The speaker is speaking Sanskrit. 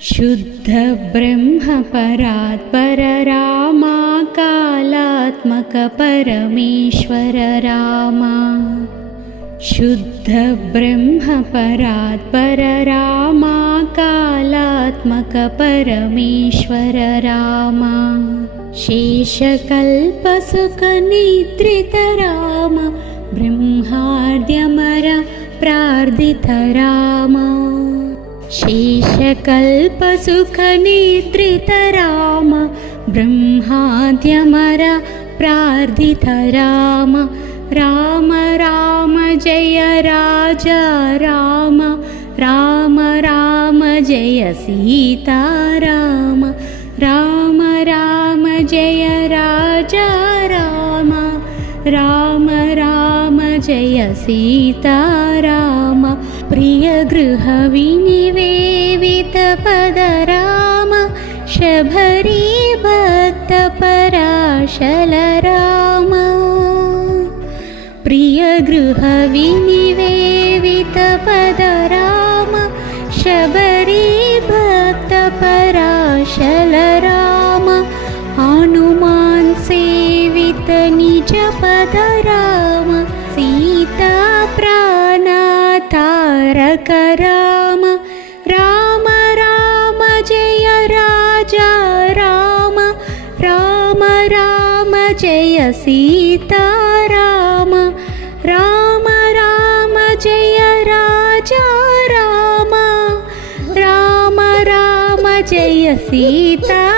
शुद्ध ब्रह्म परात्पर रामा कालात्मक परमेश्वर रामा। शुद्ध ब्रह्म परात्पर रामा कालात्मक परमेश्वर रामा। शेषकल्पसुखनिद्रित राम ब्रह्माद्यमर प्रार्थित राम। शेषकल्पसुखनिद्रित राम ब्रह्माद्यमर प्रार्थित राम। राम राम जय राजा राम, राम राम जय सीता राम। राम राम जय राजा राम, राम राम जय सीता राम। प्रिय गृह विनिवेदित पद राम, शबरी भक्त पराशल राम। प्रिय गृह विनिवेदित पद राम, शबरी भक्त पराशल राम। हनुमान सेवित निज पद राम, सीता प्राणा तारक राम। राम राम जय राजा राम, राम राम जय सीता राम। राम राम जय राजा राम, राम राम जय सीता